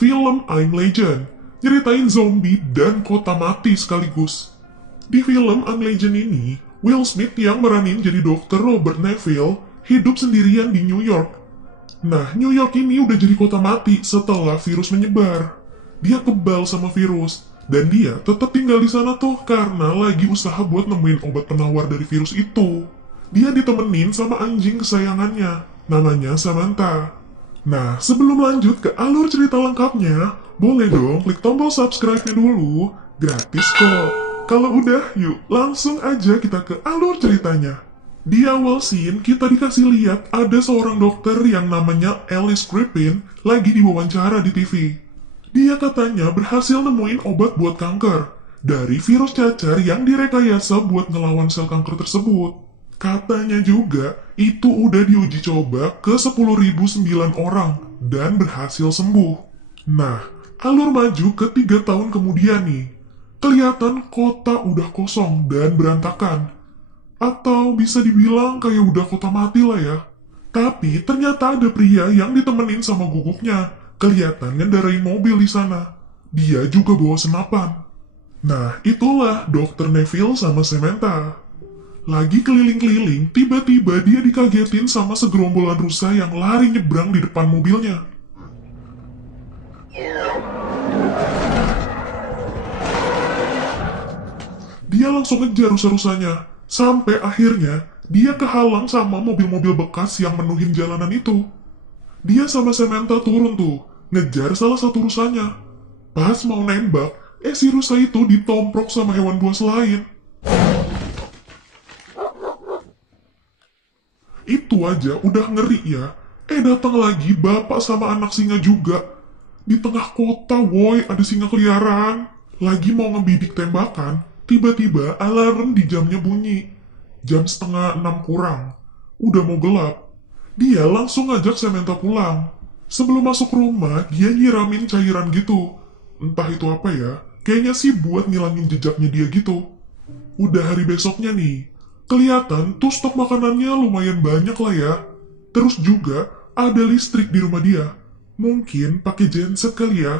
film I'm Legend, nyeritain zombie dan kota mati sekaligus. Di film I'm Legend ini, Will Smith yang meranin jadi dokter Robert Neville hidup sendirian di New York. Nah, New York ini udah jadi kota mati setelah virus menyebar. Dia kebal sama virus, dan dia tetap tinggal di sana tuh karena lagi usaha buat nemuin obat penawar dari virus itu. Dia ditemenin sama anjing kesayangannya, namanya Samantha. Nah, sebelum lanjut ke alur cerita lengkapnya, boleh dong klik tombol subscribe-nya dulu, gratis kok. Kalau udah, yuk langsung aja kita ke alur ceritanya. Di awal scene, kita dikasih lihat ada seorang dokter yang namanya Alice Griffin lagi diwawancara di TV. Dia katanya berhasil nemuin obat buat kanker dari virus cacar yang direkayasa buat ngelawan sel kanker tersebut. Katanya juga itu udah diuji coba ke 10.009 orang dan berhasil sembuh. Nah, alur maju ke 3 tahun kemudian nih. Kelihatan kota udah kosong dan berantakan. Atau bisa dibilang kayak udah kota mati lah ya. Tapi ternyata ada pria yang ditemenin sama guguknya. Kelihatan ngendarain mobil di sana. Dia juga bawa senapan. Nah, itulah Dr. Neville sama Samantha. Lagi keliling-keliling, tiba-tiba dia dikagetin sama segerombolan rusa yang lari nyebrang di depan mobilnya. Dia langsung ngejar rusa-rusanya, sampai akhirnya dia kehalang sama mobil-mobil bekas yang menuhin jalanan itu. Dia sama Samantha turun tuh, ngejar salah satu rusanya. Pas mau nembak, si rusa itu ditomprok sama hewan buas lain. Itu aja udah ngeri ya. Datang lagi bapak sama anak singa juga. Di tengah kota, woi, ada singa keliaran. Lagi mau ngebidik tembakan, tiba-tiba alarm di jamnya bunyi. Jam 5:30 kurang. Udah mau gelap. Dia langsung ngajak Samantha pulang. Sebelum masuk rumah, dia nyiramin cairan gitu. Entah itu apa ya, kayaknya sih buat ngilangin jejaknya dia gitu. Udah hari besoknya nih. Kelihatan tuh stok makanannya lumayan banyak lah ya. Terus juga ada listrik di rumah dia. Mungkin pakai genset kali ya.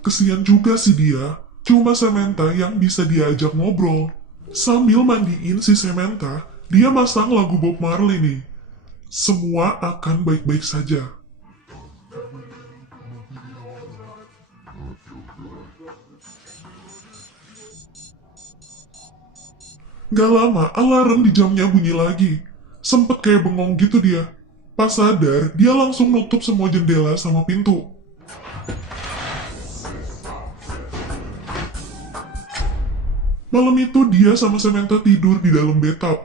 Kesian juga sih dia. Cuma Samantha yang bisa diajak ngobrol. Sambil mandiin si Samantha, dia masang lagu Bob Marley nih. Semua akan baik-baik saja. Gak lama, alarm di jamnya bunyi lagi. Sempet kayak bengong gitu dia. Pas sadar, dia langsung nutup semua jendela sama pintu. Malam itu dia sama Samantha tidur di dalam bathtub.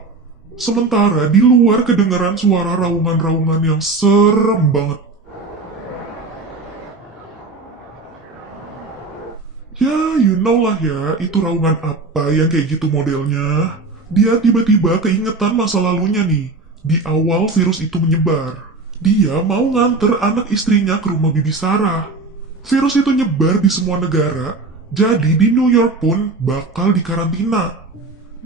Sementara di luar kedengaran suara raungan-raungan yang serem banget. Ya, you know lah ya, itu raungan apa yang kayak gitu modelnya. Dia tiba-tiba keingetan masa lalunya nih, di awal virus itu menyebar. Dia mau nganter anak istrinya ke rumah Bibi Sarah. Virus itu nyebar di semua negara, jadi di New York pun bakal dikarantina.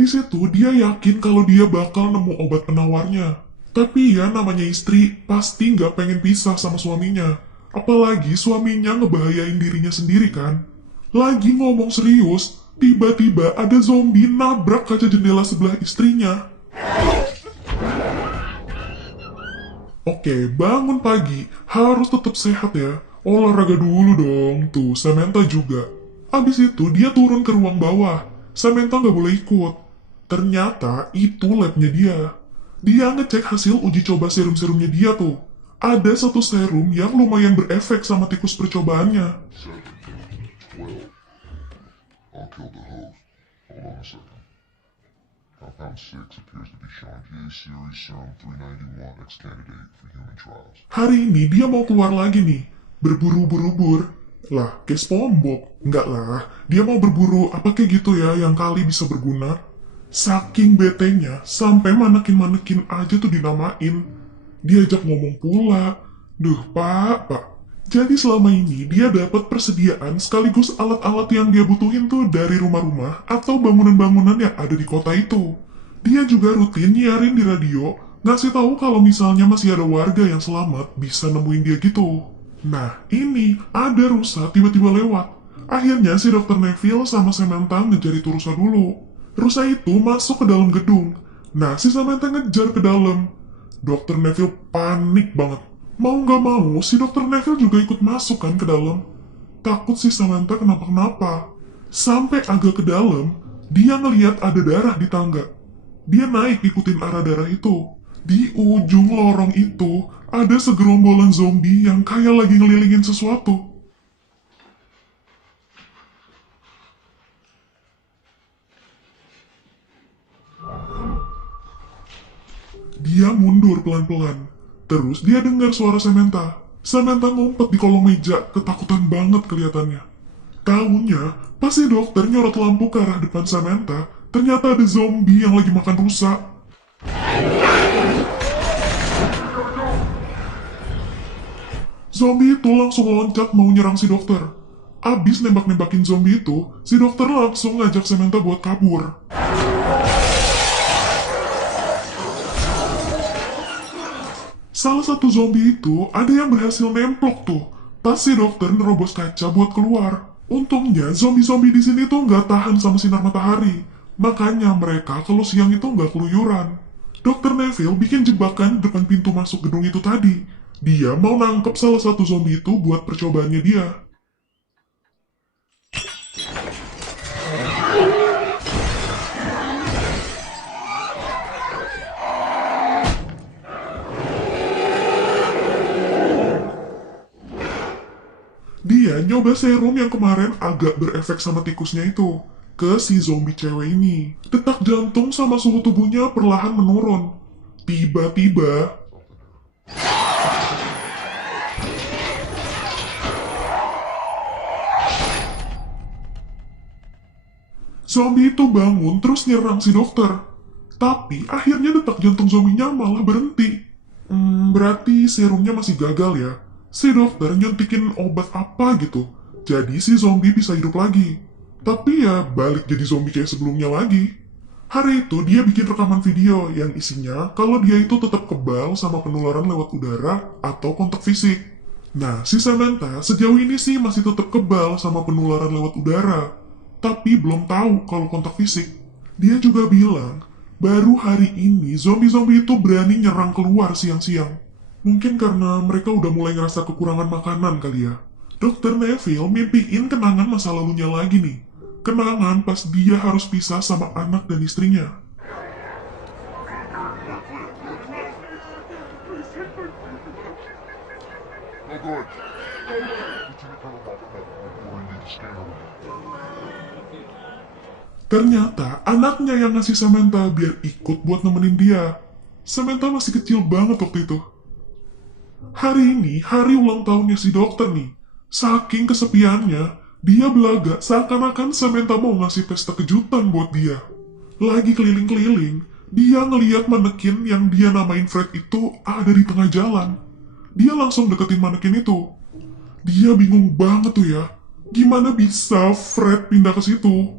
Di situ dia yakin kalau dia bakal nemu obat penawarnya. Tapi ya namanya istri pasti nggak pengen pisah sama suaminya. Apalagi suaminya ngebahayain dirinya sendiri kan. Lagi ngomong serius, tiba-tiba ada zombie nabrak kaca jendela sebelah istrinya. Oke, bangun pagi, harus tetap sehat ya. Olahraga dulu dong, tuh Samantha juga. Abis itu dia turun ke ruang bawah. Samantha nggak boleh ikut. Ternyata itu labnya dia. Dia ngecek hasil uji coba serum-serumnya dia tuh. Ada satu serum yang lumayan berefek sama tikus percobaannya. I'll kill the host. Hold on a second. Compound 6 appears to be Sean J. Series Serum 391 ex-candidate for human trials. Hari ini dia mau keluar lagi nih. Berburu-buru-bur. Lah, kayak SpongeBob. Enggak lah, dia mau berburu apa kayak gitu ya yang kali bisa berguna. Saking betenya, sampai manekin-manekin aja tuh dinamain. Diajak ngomong pula. Duh, pak. Jadi selama ini dia dapat persediaan sekaligus alat-alat yang dia butuhin tuh dari rumah-rumah atau bangunan-bangunan yang ada di kota itu. Dia juga rutin nyiarin di radio, ngasih tahu kalau misalnya masih ada warga yang selamat bisa nemuin dia gitu. Nah, ini ada rusa tiba-tiba lewat. Akhirnya si Dr. Neville sama Samantha ngejar itu rusa dulu. Rusa itu masuk ke dalam gedung. Nah, si Samantha ngejar ke dalam. Dr. Neville panik banget. Mau nggak mau, si Dr. Neville juga ikut masuk kan ke dalam. Takut si Samantha kenapa-kenapa. Sampai agak ke dalam, dia ngeliat ada darah di tangga. Dia naik ikutin arah darah itu. Di ujung lorong itu, ada segerombolan zombie yang kayak lagi ngelilingin sesuatu. Dia mundur pelan-pelan. Terus dia dengar suara Samantha. Samantha ngumpet di kolong meja, ketakutan banget kelihatannya. Taunya, pas si dokter nyorot lampu ke arah depan Samantha, ternyata ada zombie yang lagi makan rusa. Zombie itu langsung loncat mau nyerang si dokter. Abis nembak-nembakin zombie itu, si dokter langsung ngajak Samantha buat kabur. Salah satu zombie itu ada yang berhasil nemplok tuh. Pas si dokter nerobos kaca buat keluar. Untungnya zombie-zombie di sini tuh nggak tahan sama sinar matahari. Makanya mereka kalau siang itu nggak keluyuran. Dokter Neville bikin jebakan depan pintu masuk gedung itu tadi. Dia mau nangkep salah satu zombie itu buat percobaannya dia. Dia nyoba serum yang kemarin agak berefek sama tikusnya itu ke si zombie cewek ini. Detak jantung sama suhu tubuhnya perlahan menurun. Tiba-tiba, zombie itu bangun terus nyerang si dokter. Tapi akhirnya detak jantung zombinya malah berhenti. Berarti serumnya masih gagal ya. Si dokter nyuntikin obat apa gitu. Jadi si zombie bisa hidup lagi. Tapi ya balik jadi zombie kayak sebelumnya lagi. Hari itu dia bikin rekaman video yang isinya kalau dia itu tetap kebal sama penularan lewat udara atau kontak fisik. Nah, si Samantha sejauh ini sih masih tetap kebal sama penularan lewat udara. Tapi belum tahu kalau kontak fisik. Dia juga bilang, baru hari ini zombie-zombie itu berani nyerang keluar siang-siang. Mungkin karena mereka udah mulai ngerasa kekurangan makanan kali ya. Dr. Neville mimpiin kenangan masa lalunya lagi nih. Kenangan pas dia harus pisah sama anak dan istrinya. Oh, good. Before I need to scan her. Ternyata anaknya yang ngasih Samantha biar ikut buat nemenin dia. Samantha masih kecil banget waktu itu. Hari ini hari ulang tahunnya si dokter nih. Saking kesepiannya, dia belaga seakan-akan Samantha mau ngasih pesta kejutan buat dia. Lagi keliling-keliling, dia ngeliat manekin yang dia namain Fred itu ada di tengah jalan. Dia langsung deketin manekin itu. Dia bingung banget tuh ya. Gimana bisa Fred pindah ke situ?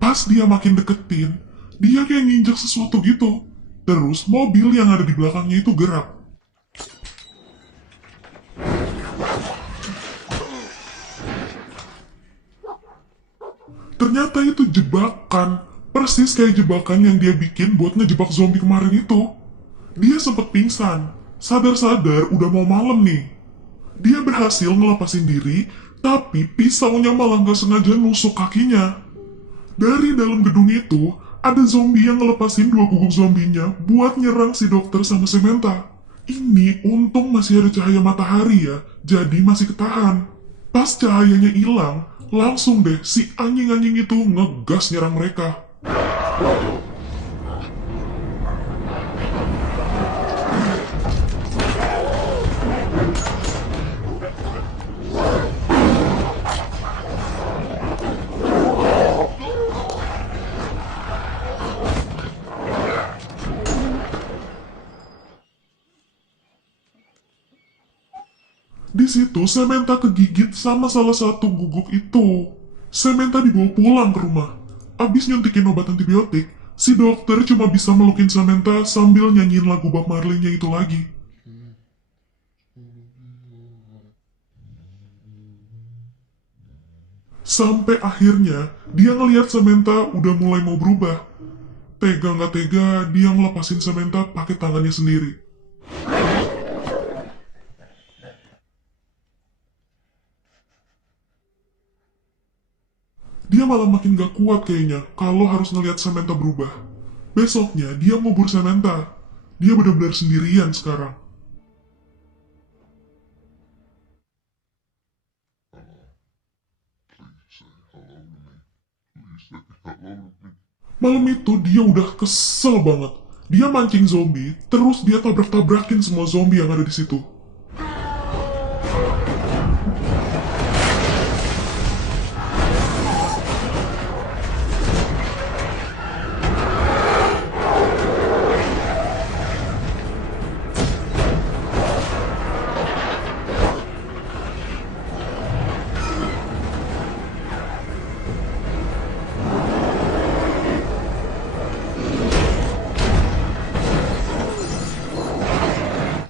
Pas dia makin deketin, dia kayak nginjek sesuatu gitu. Terus mobil yang ada di belakangnya itu gerak. Ternyata itu jebakan. Persis kayak jebakan yang dia bikin buat ngejebak zombie kemarin itu. Dia sempet pingsan. Sadar-sadar udah mau malam nih. Dia berhasil ngelepasin diri, tapi pisaunya malah gak sengaja nusuk kakinya. Dari dalam gedung itu, ada zombie yang ngelepasin 2 guguk zombinya buat nyerang si dokter sama Samantha. Ini untung masih ada cahaya matahari ya, jadi masih ketahan. Pas cahayanya hilang, langsung deh si anjing-anjing itu ngegas nyerang mereka. Di situ Samantha kegigit sama salah satu guguk itu. Samantha dibawa pulang ke rumah. Abis nyuntikin obat antibiotik, si dokter cuma bisa melukin Samantha sambil nyanyiin lagu Bob Marley-nya itu lagi. Sampai akhirnya dia ngelihat Samantha udah mulai mau berubah. Tega nggak tega, dia ngelepasin Samantha pakai tangannya sendiri. Dia malah makin gak kuat kayaknya kalau harus ngelihat Samantha berubah. Besoknya dia ngubur Samantha. Dia benar-benar sendirian sekarang. Say hello to me. Please say hello to me. Malam itu dia udah kesel banget. Dia mancing zombie, terus dia tabrak-tabrakin semua zombie yang ada di situ.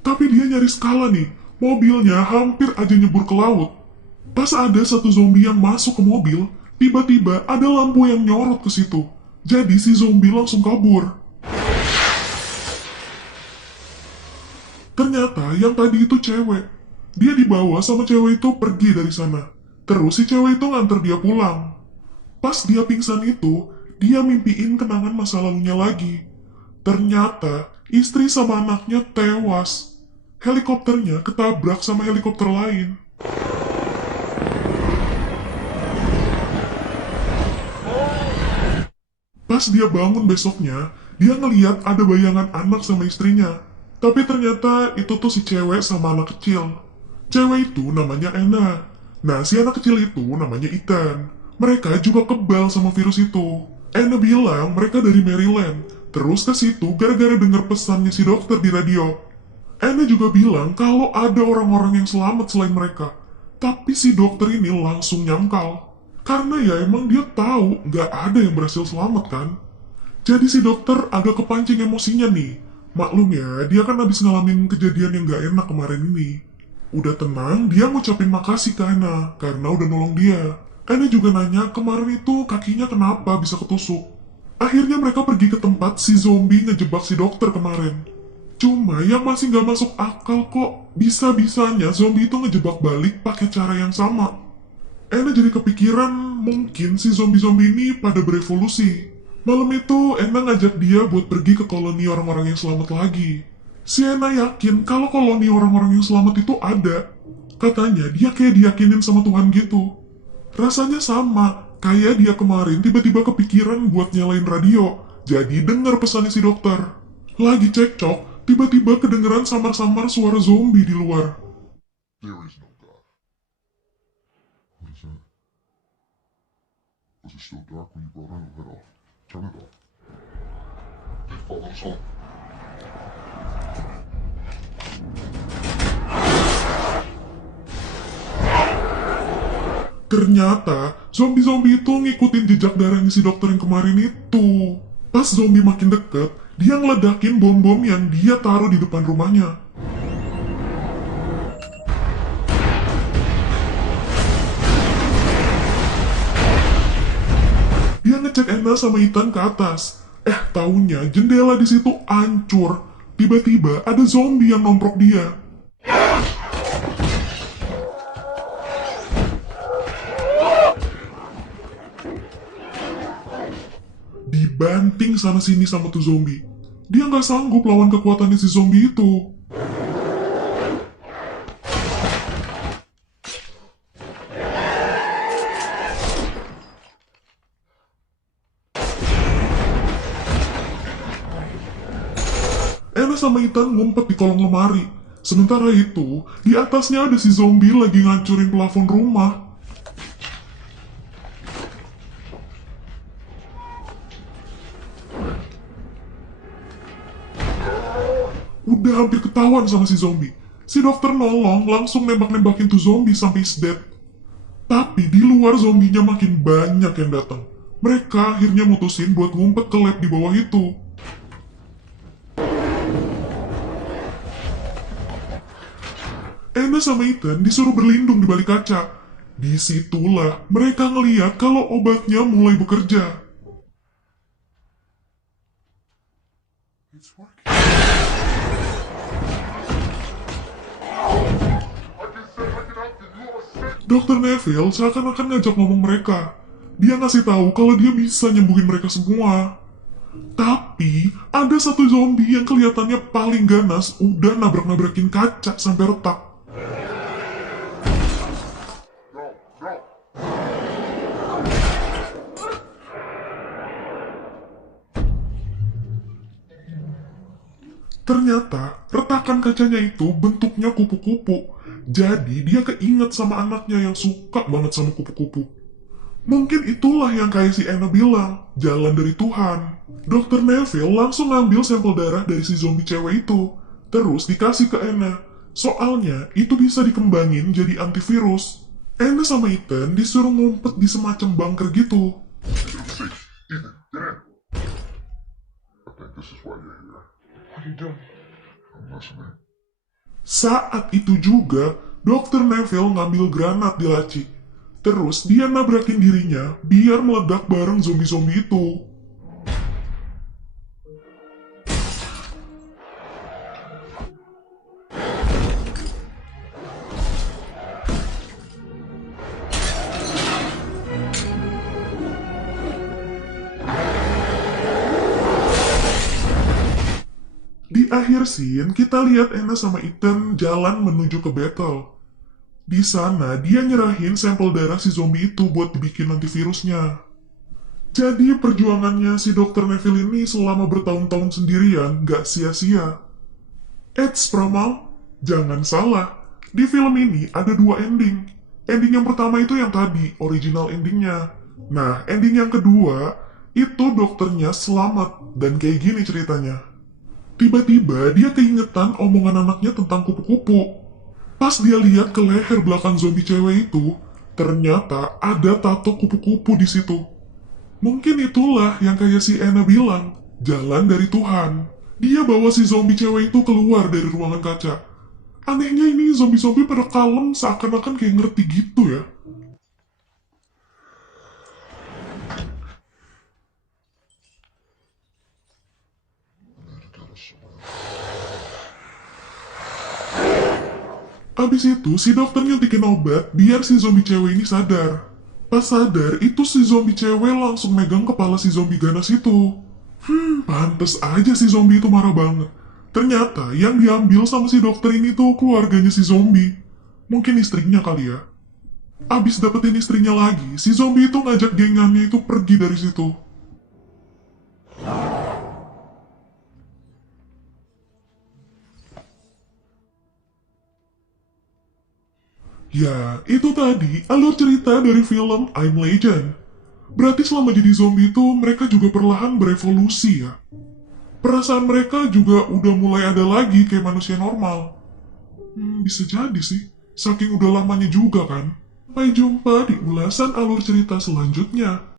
Tapi dia nyaris kalah nih. Mobilnya hampir aja nyebur ke laut. Pas ada satu zombie yang masuk ke mobil, tiba-tiba ada lampu yang nyorot ke situ. Jadi si zombie langsung kabur. Ternyata yang tadi itu cewek. Dia dibawa sama cewek itu pergi dari sana. Terus si cewek itu nganter dia pulang. Pas dia pingsan itu, dia mimpiin kenangan masa lalunya lagi. Ternyata istri sama anaknya tewas. Helikopternya ketabrak sama helikopter lain. Pas dia bangun besoknya, dia ngeliat ada bayangan anak sama istrinya. Tapi ternyata itu tuh si cewek sama anak kecil. Cewek itu namanya Anna. Nah, si anak kecil itu namanya Ethan. Mereka juga kebal sama virus itu. Anna bilang mereka dari Maryland. Terus ke situ gara-gara denger pesannya si dokter di radio. Anna juga bilang kalau ada orang-orang yang selamat selain mereka. Tapi si dokter ini langsung nyangkal. Karena ya emang dia tahu nggak ada yang berhasil selamat kan. Jadi si dokter agak kepancing emosinya nih. Maklum ya, dia kan habis ngalamin kejadian yang nggak enak kemarin ini. Udah tenang, dia ngucapin makasih ke Anna karena udah nolong dia. Anna juga nanya kemarin itu kakinya kenapa bisa ketusuk. Akhirnya mereka pergi ke tempat si zombie ngejebak si dokter kemarin. Cuma yang masih nggak masuk akal kok bisa-bisanya zombie itu ngejebak balik pakai cara yang sama. Anna jadi kepikiran mungkin si zombie-zombie ini pada berevolusi. Malam itu Anna ngajak dia buat pergi ke koloni orang-orang yang selamat lagi. Si Anna yakin kalau koloni orang-orang yang selamat itu ada. Katanya dia kayak diyakinin sama Tuhan gitu. Rasanya sama, kayak dia kemarin tiba-tiba kepikiran buat nyalain radio. Jadi denger pesannya si dokter. Lagi cekcok, tiba-tiba kedengeran samar-samar suara zombie di luar. There is no God. What is that? Was it still dark when you brought in the light off? Turn it off. They follow us home. Ternyata zombie-zombie itu ngikutin jejak darahnya si dokter yang kemarin itu. Pas zombie makin deket, dia ngeledakin bom-bom yang dia taruh di depan rumahnya. Dia ngecek Anna sama Ethan ke atas. Taunya jendela di situ hancur. Tiba-tiba ada zombie yang nomprok dia. Dibanting sana-sini sama tuh zombie. Dia nggak sanggup lawan kekuatannya si zombie itu. Anna sama Ethan ngumpet di kolong lemari. Sementara itu, di atasnya ada si zombie lagi ngancurin plafon rumah. Udah hampir ketahuan sama si zombie. Si dokter nolong langsung nembak-nembakin tuh zombie sampai is dead. Tapi di luar zombinya makin banyak yang datang. Mereka akhirnya mutusin buat ngumpet ke lab di bawah itu. Anna sama Ethan disuruh berlindung di balik kaca. Disitulah mereka ngeliat kalau obatnya mulai bekerja. It's working. I just said I can help you. You are sick. Dr. Neville seakan-akan ngajak ngomong mereka. Dia ngasih tahu kalau dia bisa nyembuhin mereka semua. Tapi, ada satu zombie yang kelihatannya paling ganas udah nabrak-nabrakin kaca sampai retak. No, no. Ternyata, retakan kacanya itu bentuknya kupu-kupu. Jadi, dia keinget sama anaknya yang suka banget sama kupu-kupu. Mungkin itulah yang kayak si Anna bilang, jalan dari Tuhan. Dr. Neville langsung ngambil sampel darah dari si zombie cewek itu, terus dikasih ke Anna. Soalnya, itu bisa dikembangin jadi antivirus. Anna sama Ethan disuruh ngumpet di semacam bunker gitu. See, Ethan, get in. I think this is why you're here. What are you doing? I'm listening. Saat itu juga, Dr. Neville ngambil granat di laci. Terus dia nabrakin dirinya biar meledak bareng zombie-zombie itu. Di akhir scene, kita lihat Anna sama Ethan jalan menuju ke battle. Di sana, dia nyerahin sampel darah si zombie itu buat dibikin antivirusnya. Jadi, perjuangannya si Dr. Neville ini selama bertahun-tahun sendirian gak sia-sia. Eits, Pramal, jangan salah. Di film ini ada dua ending. Ending yang pertama itu yang tadi, original endingnya. Nah, ending yang kedua, itu dokternya selamat, dan kayak gini ceritanya. Tiba-tiba dia keingetan omongan anaknya tentang kupu-kupu. Pas dia lihat ke leher belakang zombie cewek itu, ternyata ada tato kupu-kupu di situ. Mungkin itulah yang kayak si Anna bilang, jalan dari Tuhan. Dia bawa si zombie cewek itu keluar dari ruangan kaca. Anehnya ini zombie-zombie pada kalem seakan-akan kayak ngerti gitu ya. Abis itu, si dokter nyuntikin obat biar si zombie cewek ini sadar. Pas sadar, itu si zombie cewek langsung megang kepala si zombie ganas itu. Pantes aja si zombie itu marah banget. Ternyata yang diambil sama si dokter ini tuh keluarganya si zombie. Mungkin istrinya kali ya. Abis dapetin istrinya lagi, si zombie itu ngajak gengannya itu pergi dari situ. Ya, itu tadi alur cerita dari film I'm Legend. Berarti selama jadi zombie itu mereka juga perlahan berevolusi ya. Perasaan mereka juga udah mulai ada lagi kayak manusia normal. Bisa jadi sih. Saking udah lamanya juga kan. Sampai jumpa di ulasan alur cerita selanjutnya.